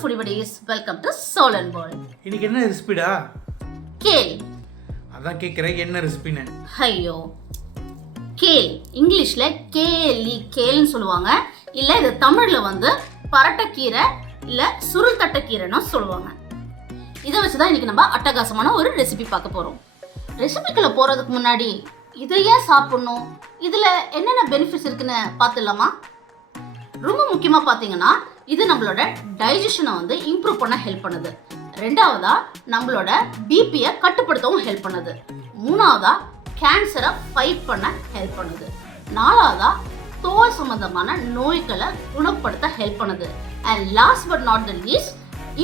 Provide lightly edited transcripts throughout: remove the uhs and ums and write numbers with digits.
foodie buddies, welcome to soulinbowl. இன்னைக்கு என்ன ரெசிபிடா? Kale. அதான் கேக்குறேன் என்ன ரெசிபின்னு. ஐயோ. Kale இங்கிலீஷ்ல கேல்னு சொல்லுவாங்க. இல்ல இது தமிழ்ல வந்து பரட்டக்கீரை இல்ல சுருள் தட்டக்கீரைன்னு சொல்லுவாங்க. இதை வச்சு தான் இன்னைக்கு நம்ம அட்டகாசமான ஒரு ரெசிபி பார்க்க போறோம். ரெசிபிக்குள்ள போறதுக்கு முன்னாடி இதை ஏன் சாப்பிடணும், இதுல என்னென்ன பெனிஃபிட்ஸ் இருக்குன்னு பார்த்துடலாமா? ரொம்ப முக்கியமா பார்த்தீங்கன்னா இது நம்மளோட டைஜஷனை வந்து இம்ப்ரூவ் பண்ண ஹெல்ப் பண்ணுது. ரெண்டாவதா நம்மளோட பிபியை கட்டுப்படுத்தவும் ஹெல்ப் பண்ணுது. மூணாவதா கேன்சரை ஃபைட் பண்ண ஹெல்ப் பண்ணுது. நாலாவதா தோல் சம்பந்தமான நோய்களை குணப்படுத்த ஹெல்ப் பண்ணுது. And last but not the least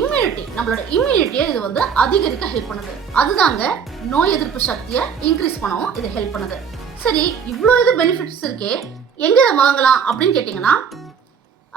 immunity, நம்மளோட இம்யூனிட்டியை இது வந்து அதிகரிக்க ஹெல்ப் பண்ணுது. அதுதாங்க நோய் எதிர்ப்பு சக்தியை இன்க்ரீஸ் பண்ணவும் இது ஹெல்ப் பண்ணுது. சரி, இவ்வளோ இது பெனிஃபிட்ஸ் இருக்கே, எங்க இதை வாங்கலாம் அப்படின்னு கேட்டிங்கன்னா,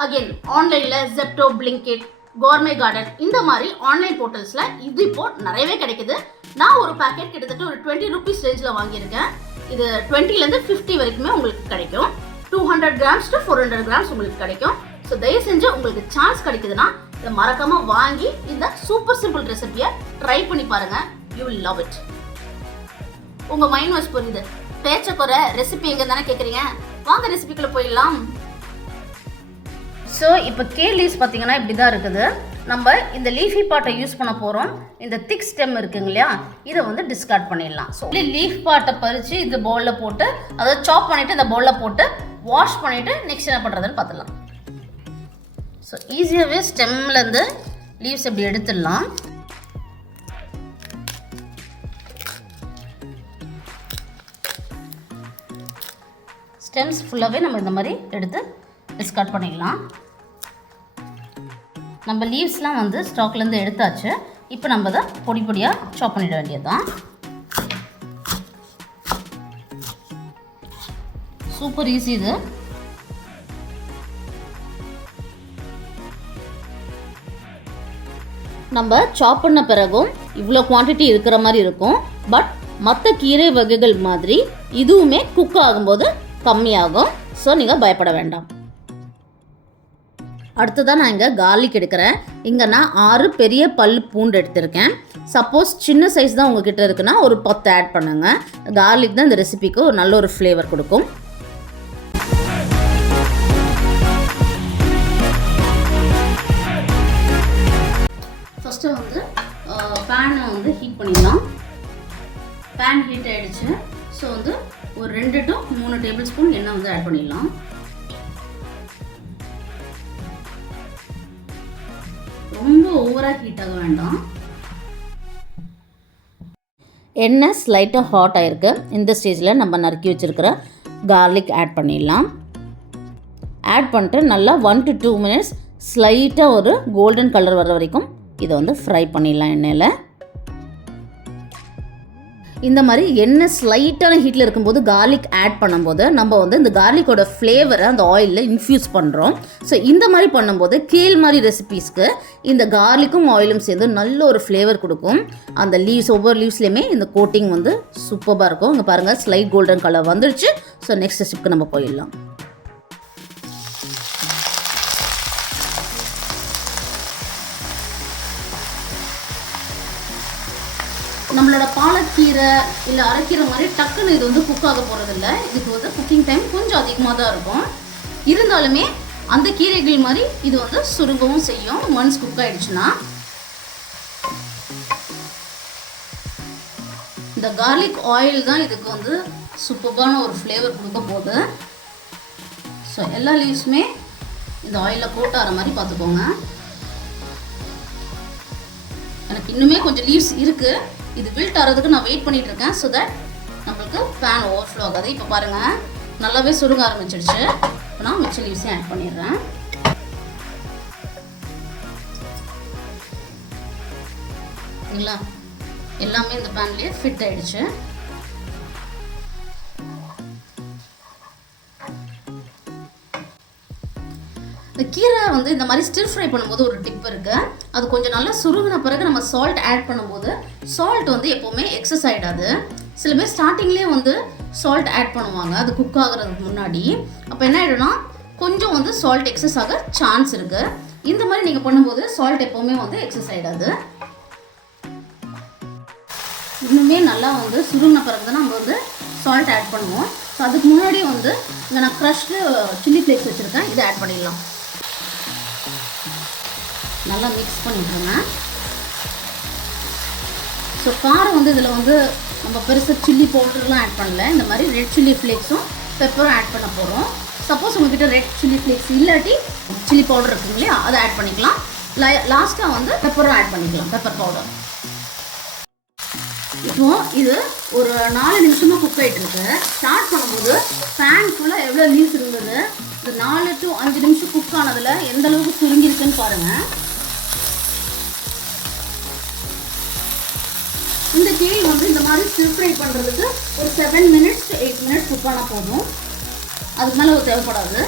அகெயின் ஆன்லைனில் ஜெப்டோ, பிளிங்கிட், கோர்மே கார்டன் இந்த மாதிரி ஆன்லைன் போர்ட்டல்ஸில் இது இப்போ நிறையவே கிடைக்குது. நான் ஒரு பேக்கெட் கிட்டத்தட்ட ஒரு 20 ரூபீஸ் ரேஞ்சில் வாங்கியிருக்கேன். இது 20லேருந்து 50 வரைக்குமே உங்களுக்கு கிடைக்கும். 200 grams to 400 grams உங்களுக்கு கிடைக்கும். ஸோ தயவு செஞ்சு உங்களுக்கு சான்ஸ் கிடைக்குதுன்னா இதை மறக்காமல் வாங்கி இந்த சூப்பர் சிம்பிள் ரெசிபியை ட்ரை பண்ணி பாருங்கள். You will love it. உங்கள் மைண்ட் வாஷ் புரியுது, பேச்ச குறை ரெசிபி எங்கே தானே கேட்குறீங்க? வாங்க ரெசிபிக்குள்ளே போயிடலாம். ஸோ இப்போ கேல் லீவ்ஸ் பார்த்தீங்கன்னா இப்படி தான் இருக்குது. நம்ம இந்த லீஃபி பார்ட்டை யூஸ் பண்ண போகிறோம். இந்த திக் ஸ்டெம் இருக்குங்க இல்லையா, இதை வந்து டிஸ்கார்ட் பண்ணிடலாம். ஸோ லீஃப் பார்ட்டை பறித்து இந்த பவுலில் போட்டு அதை சாப் பண்ணிவிட்டு இந்த பவுலில் போட்டு வாஷ் பண்ணிவிட்டு நெக்ஸ்ட் என்ன பண்ணுறதுன்னு பார்த்துடலாம். ஸோ ஈஸியாகவே ஸ்டெம்லேருந்து லீவ்ஸ் இப்படி எடுத்துடலாம். ஸ்டெம்ஸ் ஃபுல்லாகவே நம்ம இந்த மாதிரி எடுத்து டிஸ்கார்ட் பண்ணிடலாம். நம்ம லீவ்ஸ்லாம் வந்து ஸ்டாக்லேருந்து எடுத்தாச்சு. இப்போ நம்ம அதை பொடி பொடியாக சாப் பண்ணிட வேண்டியது தான். சூப்பர் ஈஸி இது. நம்ம சாப் பண்ண பிறகும் இவ்வளோ குவான்டிட்டி இருக்கிற மாதிரி இருக்கும். பட் மற்ற கீரை வகைகள் மாதிரி இதுவுமே குக் ஆகும்போது கம்மியாகும். ஸோ நீங்கள் பயப்பட வேண்டாம். அடுத்ததான் நான் இங்கே கார்லிக் எடுக்கிறேன். இங்கே நான் 6 பெரிய பல் பூண்டு எடுத்திருக்கேன். சப்போஸ் சின்ன சைஸ் தான் உங்ககிட்ட இருக்குன்னா ஒரு 10 ஆட் பண்ணுங்கள். கார்லிக் தான் இந்த ரெசிபிக்கு ஒரு நல்ல ஒரு ஃப்ளேவர் கொடுக்கும். ஃபஸ்ட்டு வந்து பேனை வந்து ஹீட் பண்ணிடலாம். பேன் ஹீட் ஆகிடுச்சு. ஸோ வந்து ஒரு 2 to 3 டேபிள் ஸ்பூன் எண்ணெய் வந்து ஆட் பண்ணிடலாம். ரொம்ப ஓவராக ஹீட் ஆக வேண்டாம். எண்ணெய் ஸ்லைட்டாக ஹாட் ஆகிருக்கு. இந்த ஸ்டேஜில் நம்ம நறுக்கி வச்சுருக்கிற கார்லிக் ஆட் பண்ணிடலாம். ஆட் பண்ணிட்டு நல்லா 1 to 2 minutes ஸ்லைட்டாக ஒரு கோல்டன் கலர் வர வரைக்கும் இதை வந்து ஃப்ரை பண்ணிடலாம் எண்ணெயில். இந்த மாதிரி எண்ணெய் ஸ்லைட்டான ஹீட்டில் இருக்கும்போது கார்லிக் ஆட் பண்ணும்போது நம்ம வந்து இந்த கார்லிக்கோட ஃப்ளேவரை அந்த ஆயிலில் இன்ஃப்யூஸ் பண்ணுறோம். ஸோ இந்த மாதிரி பண்ணும்போது கேல் மாதிரி ரெசிபீஸ்க்கு இந்த கார்லிக்கும் ஆயிலும் சேர்ந்து நல்ல ஒரு ஃப்ளேவர் கொடுக்கும். அந்த லீவ்ஸ் ஒவ்வொரு லீவ்ஸ்லேயுமே இந்த கோட்டிங் வந்து சூப்பராக இருக்கும். இங்கே பாருங்கள் ஸ்லைட் கோல்டன் கலர் வந்துடுச்சு. ஸோ நெக்ஸ்ட் ஸ்டெப்க்கு நம்ம போயிடலாம். நம்மளோட பாலக்கீரை இல்லை அரைக்கீரை மாதிரி டக்குன்னு இது வந்து குக் ஆக போகிறதில்ல. இதுக்கு வந்து குக்கிங் டைம் கொஞ்சம் அதிகமாக தான் இருக்கும். இருந்தாலுமே அந்த கீரைகள் மாதிரி இது வந்து சுருங்கவும் செய்யும் ஒன்ஸ் குக் ஆகிடுச்சுன்னா. இந்த கார்லிக் ஆயில் தான் இதுக்கு வந்து சூப்பரான ஒரு ஃப்ளேவர் கொடுக்க போகுது. ஸோ எல்லா லீவ்ஸுமே இந்த ஆயிலில் கோட் ஆகிற மாதிரி பார்த்துக்கோங்க. எனக்கு இன்னுமே கொஞ்சம் லீவ்ஸ் இருக்குது. இது வில்ட் ஆகிறதுக்கு நான் வெயிட் பண்ணிட்டு இருக்கேன். ஸோ தட் நம்மளுக்கு பேன் ஓவர்ஃப்ளோ ஆகாது. இப்போ பாருங்கள் நல்லாவே சுருங்க ஆரம்பிச்சிடுச்சு. இப்போ நான் மிச்ச லீவ்ஸையும் ஆட் பண்ணிடுறேன். இல்லைங்களா, எல்லாமே இந்த பேன்லேயே ஃபிட் ஆகிடுச்சு. இந்த கீரை வந்து இந்த மாதிரி ஸ்டிர் ஃப்ரை பண்ணும்போது ஒரு டிப் இருக்குது. அது கொஞ்சம் நல்லா சுருங்கின பிறகு நம்ம சால்ட் ஆட் பண்ணும்போது சால்ட் வந்து எப்போவுமே எக்ஸஸ் ஆகிடாது. சில பேர் ஸ்டார்டிங்லேயே வந்து சால்ட் ஆட் பண்ணுவாங்க அது குக் ஆகுறதுக்கு முன்னாடி. அப்போ என்ன ஆகிடும்னா கொஞ்சம் வந்து சால்ட் எக்ஸஸ் ஆக சான்ஸ் இருக்குது. இந்த மாதிரி நீங்கள் பண்ணும்போது சால்ட் எப்போவுமே வந்து எக்ஸஸ் ஆகிடாது. இன்னுமே நல்லா வந்து சுருங்கின பிறகு தான் நம்ம வந்து சால்ட் ஆட் பண்ணுவோம். ஸோ அதுக்கு முன்னாடி வந்து இங்கே நான் க்ரஷ்டு சில்லி ஃப்ளேக்ஸ் வச்சுருக்கேன், இதை ஆட் பண்ணிடலாம். நல்லா மிக்ஸ் பண்ணிட்டுருங்க. ஸோ காரம் வந்து இதில் வந்து நம்ம பெருசாக சில்லி பவுடர்லாம் ஆட் பண்ணல. இந்த மாதிரி ரெட் சில்லி ஃப்ளேக்ஸும் பெப்பரும் ஆட் பண்ண போகிறோம். சப்போஸ் உங்ககிட்ட ரெட் சில்லி ஃப்ளேக்ஸ் இல்லாட்டி சில்லி பவுடர் இருக்குங்க இல்லையா, அதை ஆட் பண்ணிக்கலாம். லாஸ்ட்டாக வந்து பெப்பரும் ஆட் பண்ணிக்கலாம், பெப்பர் பவுடர். இப்போ இது ஒரு 4 நிமிஷமாக குக் ஆகிட்டு இருக்கு. ஸ்டார்ட் பண்ணும்போது பேன் ஃபுல்லாக எவ்வளோ லீவ்ஸ் இருந்தது, இந்த 4 to 5 நிமிஷம் குக் ஆனதில் எந்த அளவுக்கு சுருங்கிருக்குன்னு பாருங்கள். இந்த கேல் வந்து இந்த மாதிரி ஸ்டிர் ஃப்ரை பண்ணுறதுக்கு ஒரு 7 minutes to 8 minutes குக் ஆனால் போதும், அதுக்கு மேலே தேவைப்படாது.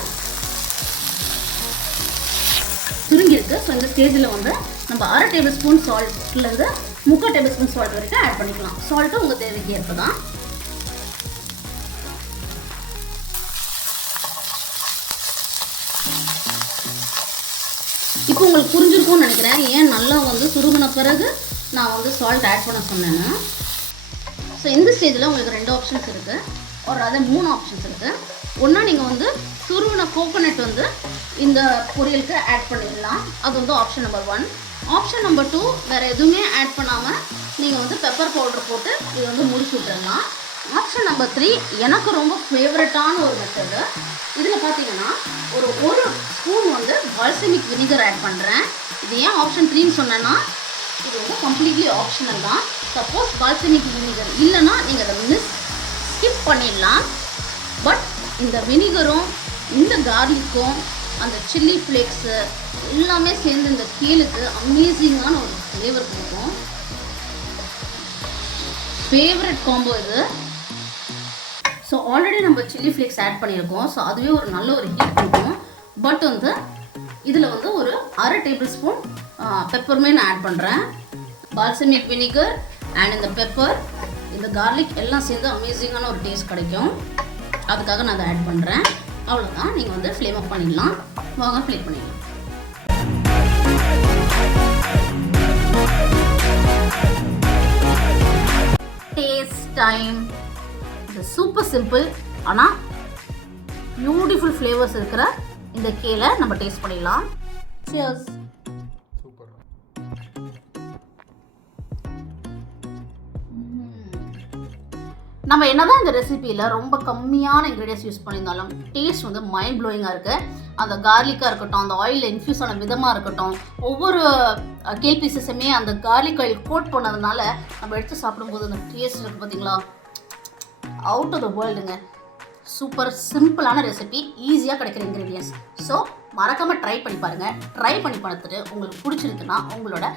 சுருங்கிருக்கு. ஸோ இந்த ஸ்டேஜில் வந்து நம்ம 1/2 tablespoon சால்ட்லேருந்து 3/4 tablespoon சால்ட் வரைக்கும் ஆட் பண்ணிக்கலாம். சால்ட்டு உங்கள் தேவைக்கு ஏற்ப தான். இப்போ உங்களுக்கு புரிஞ்சிருக்கும்னு நினைக்கிறேன் ஏன் நல்லா வந்து சுருங்கின பிறகு நான் வந்து சால்ட் ஆட் பண்ண சொன்னேன்னு. ஸோ இந்த ஸ்டேஜில் உங்களுக்கு 2 ஆப்ஷன்ஸ் இருக்குது, ஒரு அதை 3 ஆப்ஷன்ஸ் இருக்குது. ஒன்றா நீங்கள் வந்து துருவின கோகோனட் வந்து இந்த பொரியலுக்கு ஆட் பண்ணிடலாம், அது வந்து ஆப்ஷன் நம்பர் 1. ஆப்ஷன் நம்பர் 2, வேறு எதுவுமே ஆட் பண்ணாமல் நீங்கள் வந்து பெப்பர் பவுடர் போட்டு இது வந்து முடிச்சு விட்டுறலாம். ஆப்ஷன் நம்பர் 3 எனக்கு ரொம்ப ஃபேவரட்டான ஒரு மெத்தடு. இதில் பார்த்தீங்கன்னா ஒரு ஸ்பூன் வந்து பால்சமிக் வினிகர் ஆட் பண்ணுறேன். இது ஏன் ஆப்ஷன் 3ன்னு சொன்னேன்னா, இது வந்து கம்ப்ளீட்லி ஆப்ஷனல் தான். சப்போஸ் பால்சமிக் வினிகர் இல்லைன்னா நீங்கள் அதை ஸ்கிப் பண்ணிடலாம். பட் இந்த வினிகரும் இந்த கார்லிக்கும் அந்த சில்லி ஃப்ளேக்ஸு எல்லாமே சேர்ந்து இந்த கீலுக்கு அமேசிங்கான ஒரு ஃப்ளேவர் கொடுக்கும். ஃபேவரட் காம்போ இது. ஸோ ஆல்ரெடி நம்ம சில்லி ஃப்ளேக்ஸ் ஆட் பண்ணியிருக்கோம். ஸோ அதுவே ஒரு நல்ல ஒரு ஹீட் கொடுக்கும். பட் வந்து இதில் வந்து ஒரு 1/2 tablespoon பெப்பருமே நான் ஆட் பண்ணுறேன். பால்சமிக் வினிகர் அண்ட் இந்த பெப்பர், இந்த கார்லிக் எல்லாம் சேர்ந்து அமேசிங்கான ஒரு டேஸ்ட் கிடைக்கும். அதுக்காக நான் அதை ஆட் பண்ணுறேன். அவ்வளோதான், நீங்கள் வந்து ஃப்ளேம் ஆஃப் பண்ணிடலாம். வாங்க ஃப்ளே பண்ணிடலாம். Taste time. இது சூப்பர் சிம்பிள், ஆனால் பியூட்டிஃபுல் ஃப்ளேவர்ஸ் இருக்கிற இந்த கேலை நம்ம டேஸ்ட் பண்ணிடலாம். Cheers. நம்ம என்னதான் இந்த ரெசிபியில் ரொம்ப கம்மியான இன்க்ரீடியன்ஸ் யூஸ் பண்ணியிருந்தாலும் டேஸ்ட் வந்து மைண்ட் ப்ளோயிங்காக இருக்குது. அந்த கார்லிக்காக இருக்கட்டும், அந்த ஆயிலில் இன்ஃப்யூஸ் ஆன விதமாக இருக்கட்டும், ஒவ்வொரு கேல் பீசஸுமே அந்த கார்லிக் ஆயில் கோட் பண்ணதுனால நம்ம எடுத்து சாப்பிடும்போது அந்த டேஸ்ட் இருக்குது பார்த்தீங்களா, அவுட் ஆஃப் த வேர்ல்டுங்க. சூப்பர் சிம்பிளான ரெசிபி, ஈஸியாக கிடைக்கிற இன்க்ரீடியன்ஸ். ஸோ மறக்காமல் ட்ரை பண்ணி பாருங்கள். ட்ரை பண்ணி பார்த்துட்டு உங்களுக்கு பிடிச்சிருக்குன்னா உங்களோட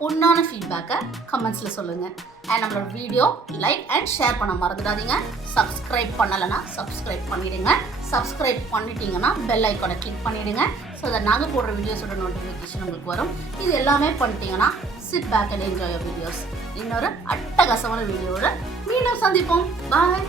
பொண்ணான ஃபீட்பேக்கை கமெண்ட்ஸில் சொல்லுங்கள். அண்ட் நம்மளோட வீடியோ லைக் அண்ட் ஷேர் பண்ண மறந்துடாதீங்க. சப்ஸ்கிரைப் பண்ணலைன்னா சப்ஸ்கிரைப் பண்ணிவிடுங்க. சப்ஸ்கிரைப் பண்ணிட்டீங்கன்னா பெல் ஐக்கானை கிளிக் பண்ணிவிடுங்க. ஸோ அதை நாங்கள் போடுற வீடியோஸோட நோட்டிஃபிகேஷன் உங்களுக்கு வரும். இது எல்லாமே பண்ணிட்டீங்கன்னா sit back and enjoy your videos. இன்னொரு அட்டகாசமான வீடியோவோட மீண்டும் சந்திப்போம். பாய்.